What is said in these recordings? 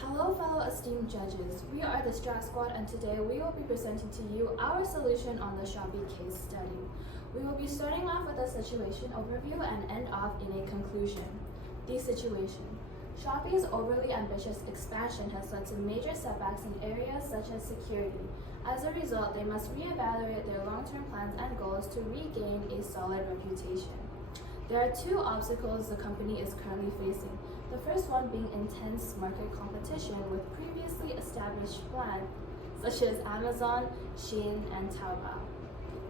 Hello fellow esteemed judges, we are the StratSquad and today we will be presenting to you our solution on the Shopee case study. We will be starting off with a situation overview and end off in a conclusion. The situation. Shopee's overly ambitious expansion has led to major setbacks in areas such as security. As a result, they must reevaluate their long-term plans and goals to regain a solid reputation. There are two obstacles the company is currently facing. The first one being intense market competition with previously established brands such as Amazon, Shein, and Taobao.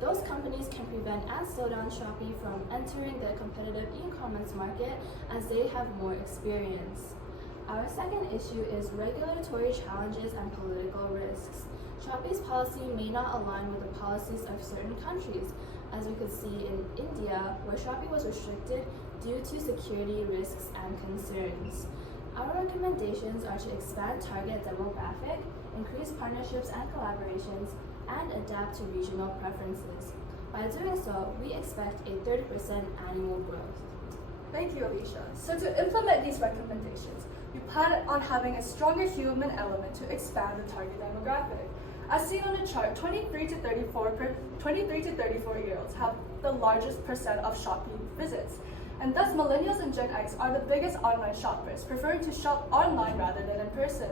Those companies can prevent and slow down Shopee from entering the competitive e-commerce market as they have more experience. Our second issue is regulatory challenges and political risks. Shopee's policy may not align with the policies of certain countries, as we could see in India, where Shopee was restricted due to security risks and concerns. Our recommendations are to expand target demographic, increase partnerships and collaborations, and adapt to regional preferences. By doing so, we expect a 30% annual growth. Thank you, Alicia. So to implement these recommendations, we plan on having a stronger human element to expand the target demographic. As seen on the chart, 23 to 34-year-olds have the largest percent of Shopee visits, and thus millennials and Gen X are the biggest online shoppers, preferring to shop online rather than in person.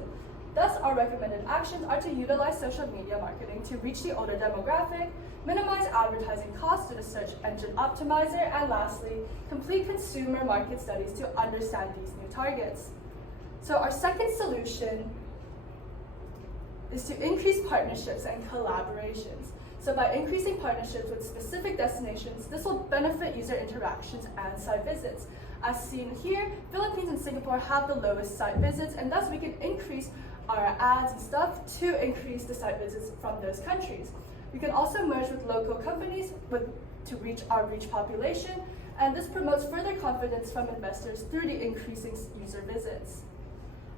Thus, our recommended actions are to utilize social media marketing to reach the older demographic, minimize advertising costs through the search engine optimizer, and lastly, complete consumer market studies to understand these new targets. So our second solution is to increase partnerships and collaborations. So by increasing partnerships with specific destinations, this will benefit user interactions and site visits. As seen here, Philippines and Singapore have the lowest site visits, and thus we can increase our ads and stuff to increase the site visits from those countries. We can also merge with local companies to reach our reach population, and this promotes further confidence from investors through the increasing user visits.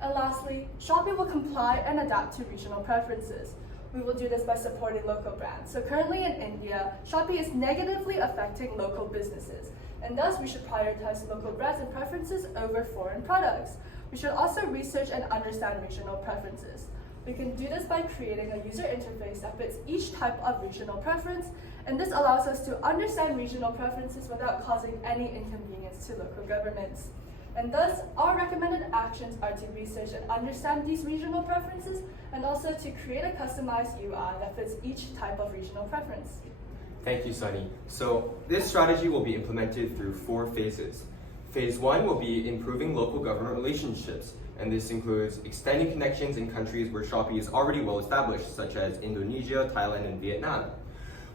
And lastly, Shopee will comply and adapt to regional preferences. We will do this by supporting local brands. So currently in India, Shopee is negatively affecting local businesses, and thus we should prioritize local brands and preferences over foreign products. We should also research and understand regional preferences. We can do this by creating a user interface that fits each type of regional preference, and this allows us to understand regional preferences without causing any inconvenience to local governments. And thus, our recommended actions are to research and understand these regional preferences, and also to create a customized UI that fits each type of regional preference. Thank you, Sunny. So this strategy will be implemented through 4 phases. Phase 1 will be improving local government relationships, and this includes extending connections in countries where Shopee is already well established, such as Indonesia, Thailand, and Vietnam.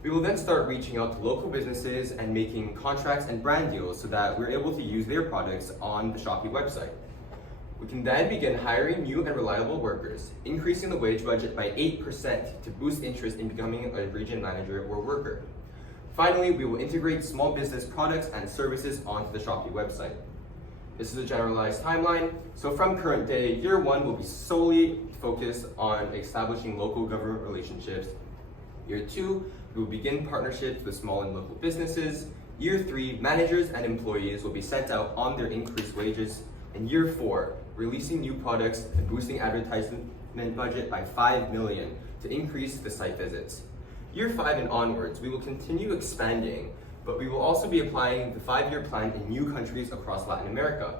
We will then start reaching out to local businesses and making contracts and brand deals so that we're able to use their products on the Shopee website. We can then begin hiring new and reliable workers, increasing the wage budget by 8% to boost interest in becoming a region manager or worker. Finally, we will integrate small business products and services onto the Shopee website. This is a generalized timeline, so from current day, year 1 will be solely focused on establishing local government relationships. Year 2, we will begin partnerships with small and local businesses. Year 3, managers and employees will be sent out on their increased wages. And year 4, releasing new products and boosting advertisement budget by $5 million to increase the site visits. Year 5 and onwards, we will continue expanding, but we will also be applying the 5-year plan in new countries across Latin America.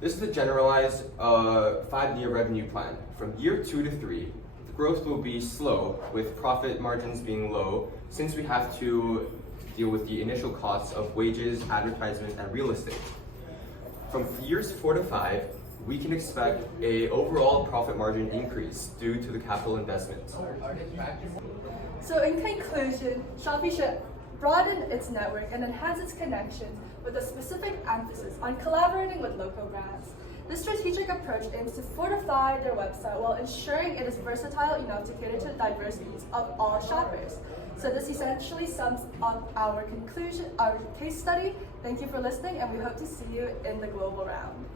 This is a generalized 5-year revenue plan. From year 2 to 3, the growth will be slow, with profit margins being low, since we have to deal with the initial costs of wages, advertisement, and real estate. From years 4 to 5, we can expect an overall profit margin increase due to the capital investments. So in conclusion, Shopee should broaden its network and enhance its connections with a specific emphasis on collaborating with local brands. This strategic approach aims to fortify their website while ensuring it is versatile enough to cater to the diverse needs of all shoppers. So this essentially sums up our case study. Thank you for listening, and we hope to see you in the global round.